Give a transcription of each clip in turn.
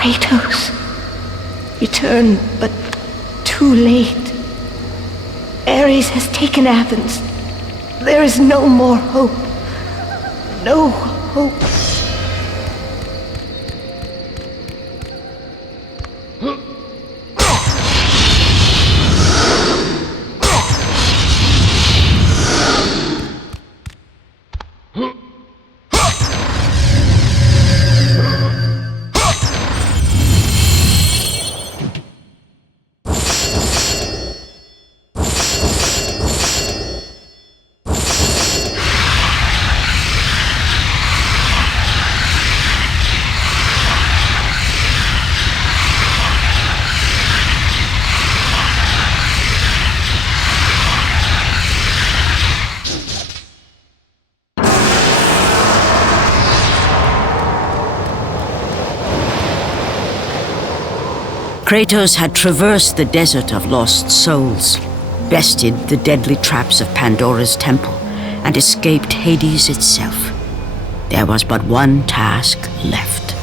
Kratos, return, but too late. Ares has taken Athens. There is no more hope. No hope. Kratos had traversed the desert of lost souls, bested the deadly traps of Pandora's temple, and escaped Hades itself. There was but one task left.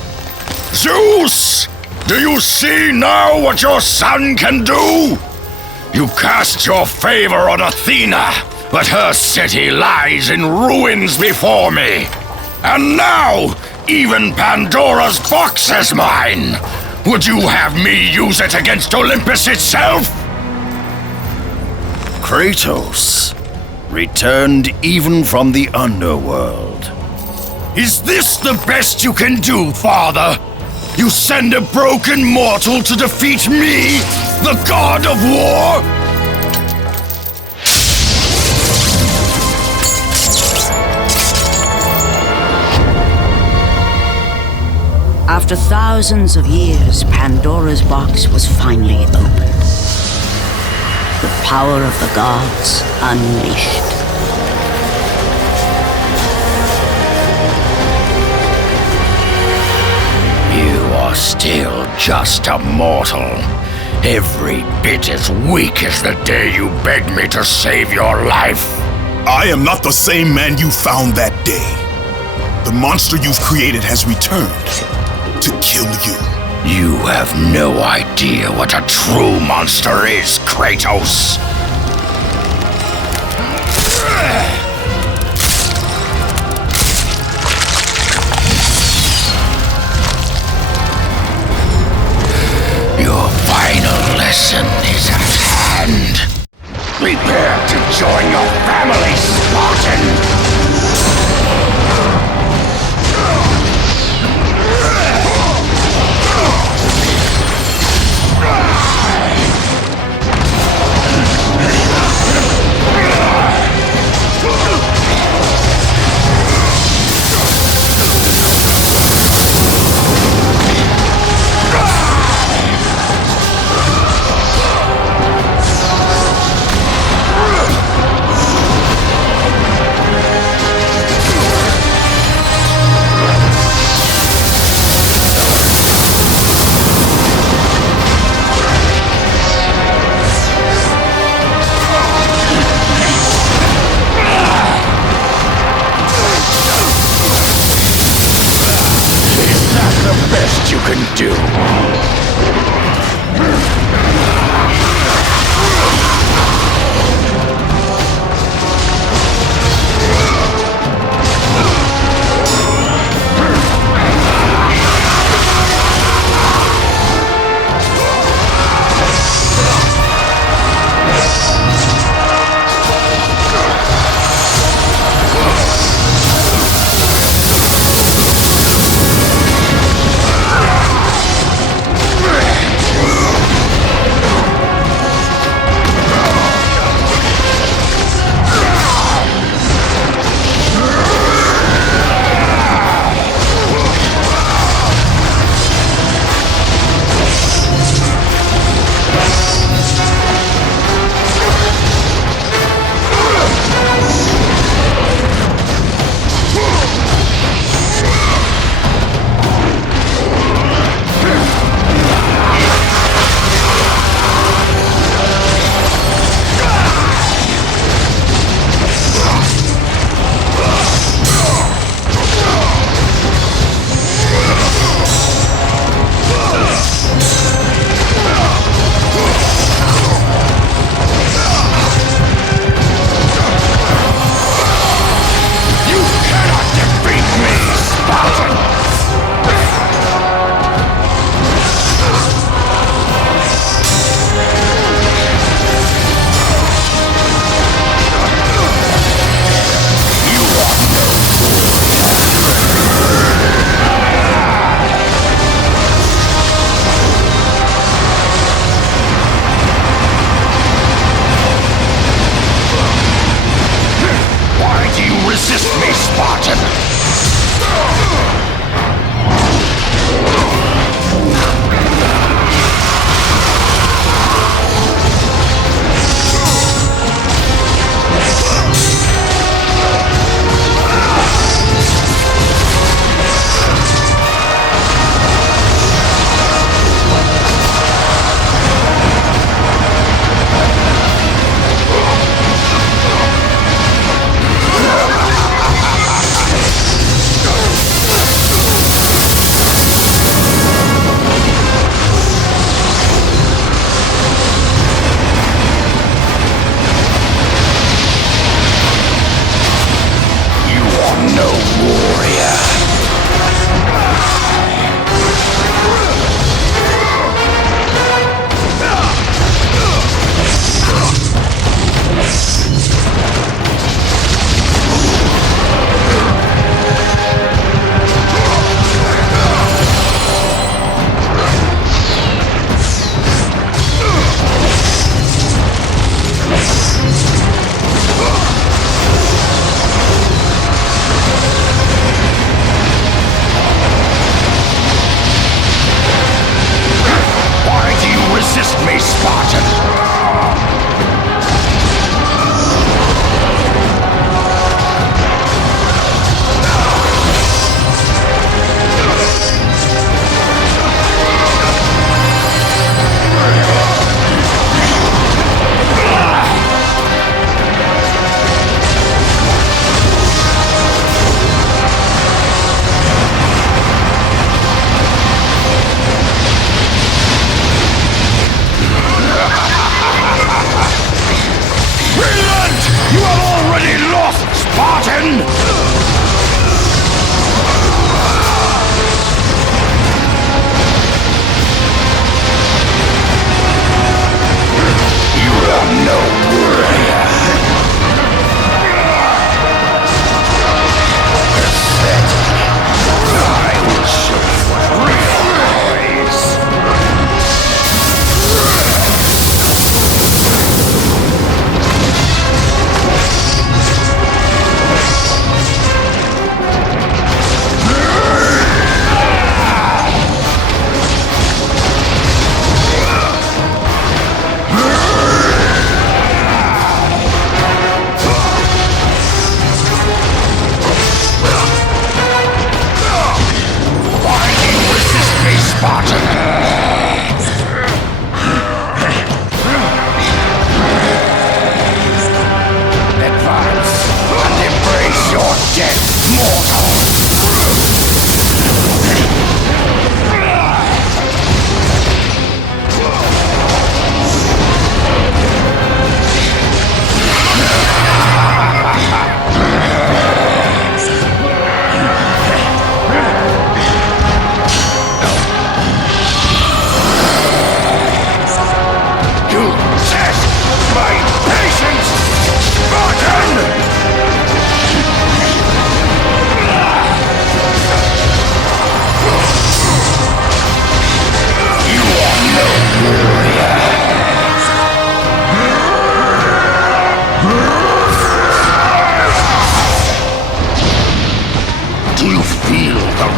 Zeus! Do you see now what your son can do? You cast your favor on Athena, but her city lies in ruins before me. And now, even Pandora's box is mine! Would you have me use it against Olympus itself? Kratos, returned even from the underworld. Is this the best you can do, Father? You send a broken mortal to defeat me, the god of war? After thousands of years, Pandora's box was finally opened. The power of the gods unleashed. You are still just a mortal. Every bit as weak as the day you begged me to save your life. I am not the same man you found that day. The monster you've created has returned to kill you. You have no idea what a true monster is, Kratos. Your final lesson is at hand. Prepare to join your family, Spartan! You can do.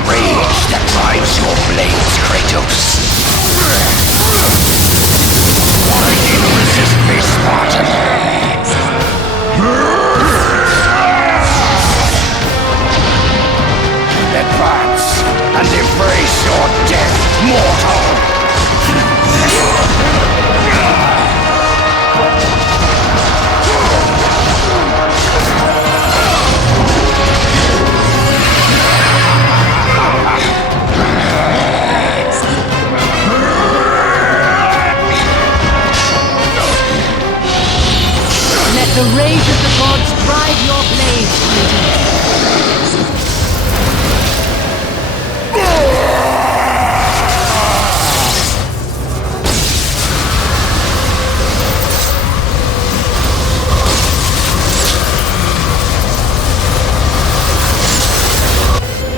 rage that drives your blades, Kratos. Why do you resist me, Spartan? Advance and embrace your death, mortal! Let the rage of the gods drive your blades, Kratos.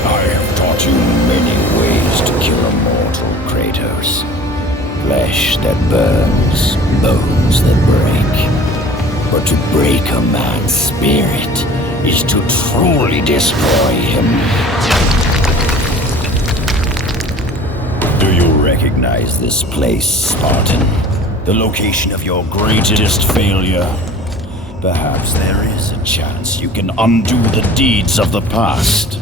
I have taught you many ways to kill a mortal, Kratos. Flesh that burns, bones that break. But to break a man's spirit is to truly destroy him. Do you recognize this place, Spartan? The location of your greatest failure? Perhaps there is a chance you can undo the deeds of the past.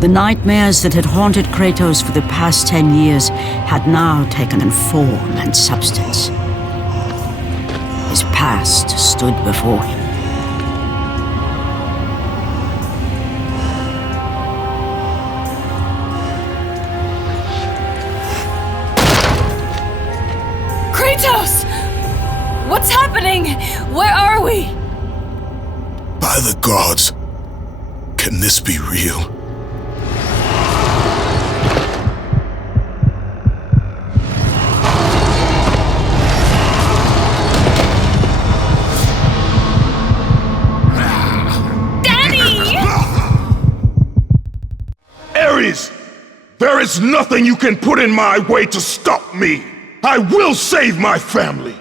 The nightmares that had haunted Kratos for the past 10 years had now taken on form and substance. His past stood before him. Kratos! What's happening? Where are we? By the gods, can this be real? There is nothing you can put in my way to stop me. I will save my family.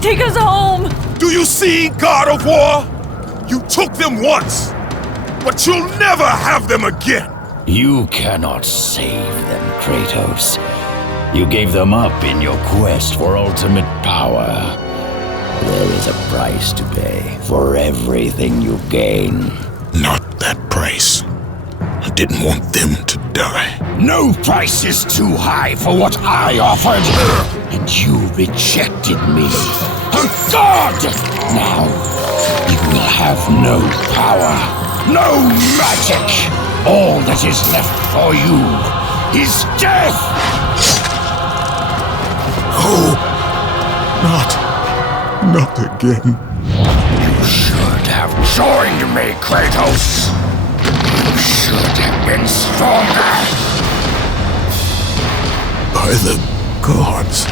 take us home! Do you see, God of War? You took them once, but you'll never have them again! You cannot save them, Kratos. You gave them up in your quest for ultimate power. There is a price to pay for everything you gain. Not that price. I didn't want them to die. No price is too high for what I offered. And you rejected me. A god! Now, you will have no power. No magic! All that is left for you is death! Oh, not again. You should have joined me, Kratos! You should have been stronger! By the gods.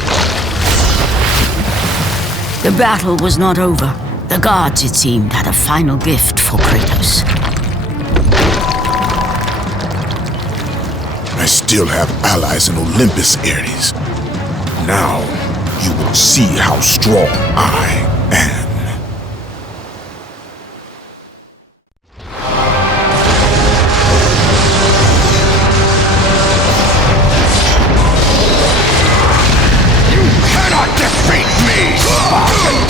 The battle was not over. The gods, it seemed, had a final gift for Kratos. I still have allies in Olympus, Ares. Now, you will see how strong I am. You cannot defeat me, Spartan!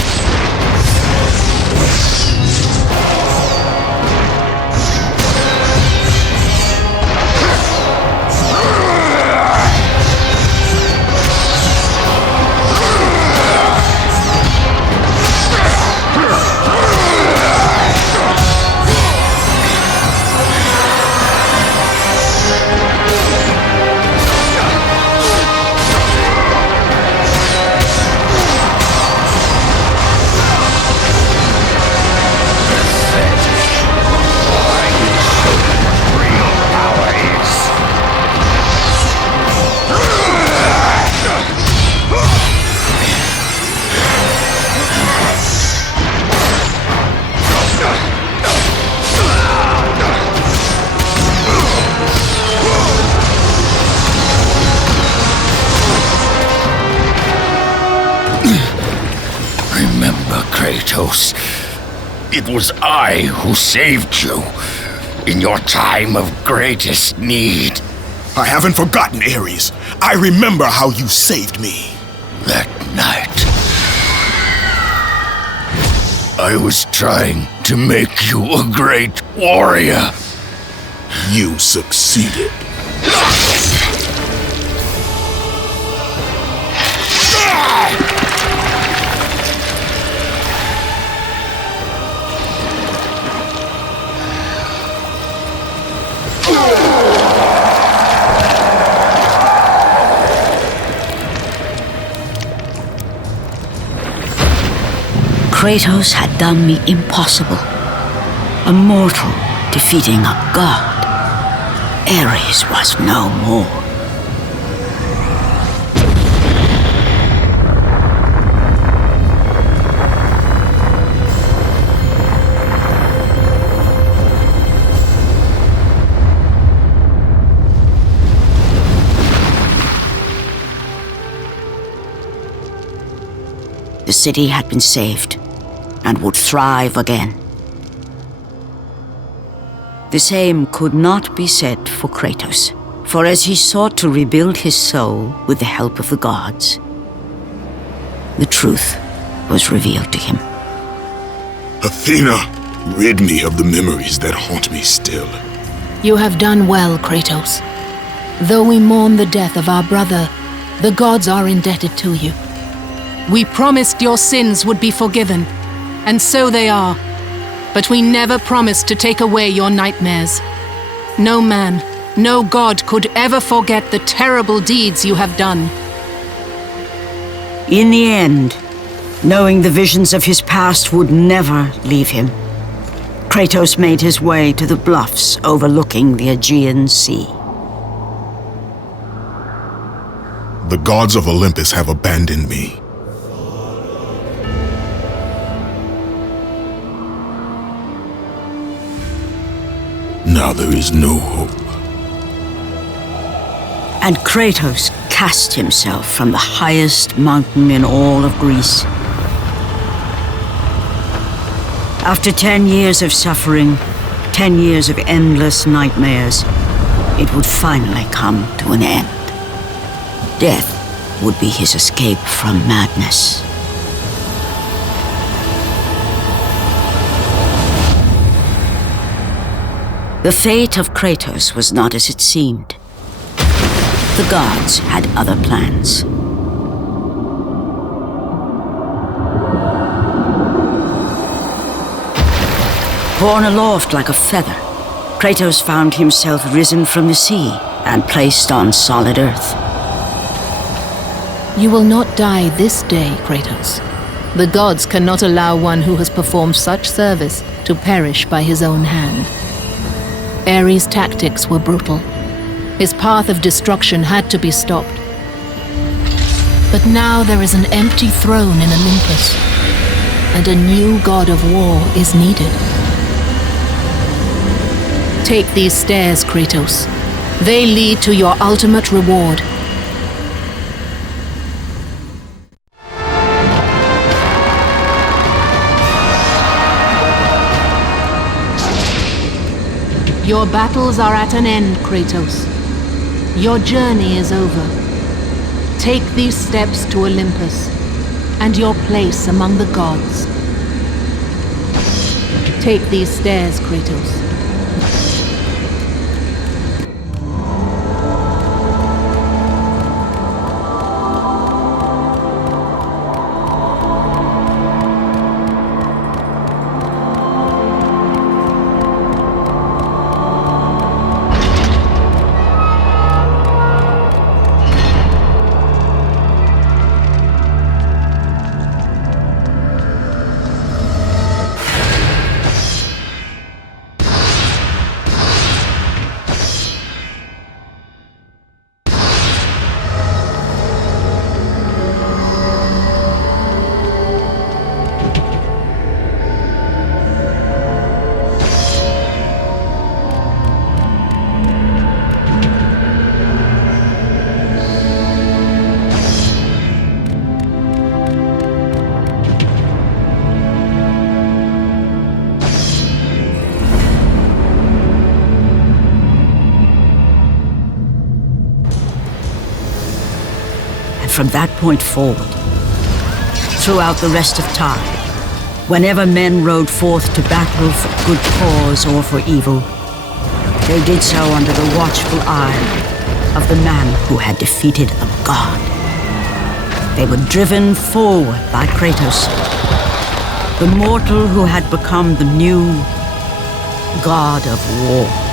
Remember, Kratos, it was I who saved you in your time of greatest need. I haven't forgotten, Ares. I remember how you saved me. That night, I was trying to make you a great warrior. You succeeded. Kratos had done the impossible. A mortal defeating a god. Ares was no more. The city had been saved and would thrive again. The same could not be said for Kratos, for as he sought to rebuild his soul with the help of the gods, the truth was revealed to him. Athena, rid me of the memories that haunt me still. You have done well, Kratos. Though we mourn the death of our brother, the gods are indebted to you. We promised your sins would be forgiven, and so they are. But we never promised to take away your nightmares. No man, no god could ever forget the terrible deeds you have done. In the end, knowing the visions of his past would never leave him, Kratos made his way to the bluffs overlooking the Aegean Sea. The gods of Olympus have abandoned me. Now there is no hope. And Kratos cast himself from the highest mountain in all of Greece, After 10 years of suffering, 10 years of endless nightmares, it would finally come to an end. Death would be his escape from madness. The fate of Kratos was not as it seemed. The gods had other plans. Borne aloft like a feather, Kratos found himself risen from the sea and placed on solid earth. You will not die this day, Kratos. The gods cannot allow one who has performed such service to perish by his own hand. Ares' tactics were brutal. His path of destruction had to be stopped. But now there is an empty throne in Olympus, and a new god of war is needed. Take these stairs, Kratos. They lead to your ultimate reward. Your battles are at an end, Kratos. Your journey is over. Take these steps to Olympus, and your place among the gods. Take these stairs, Kratos. From that point forward, throughout the rest of time, whenever men rode forth to battle for good cause or for evil, they did so under the watchful eye of the man who had defeated a god. They were driven forward by Kratos, the mortal who had become the new god of war.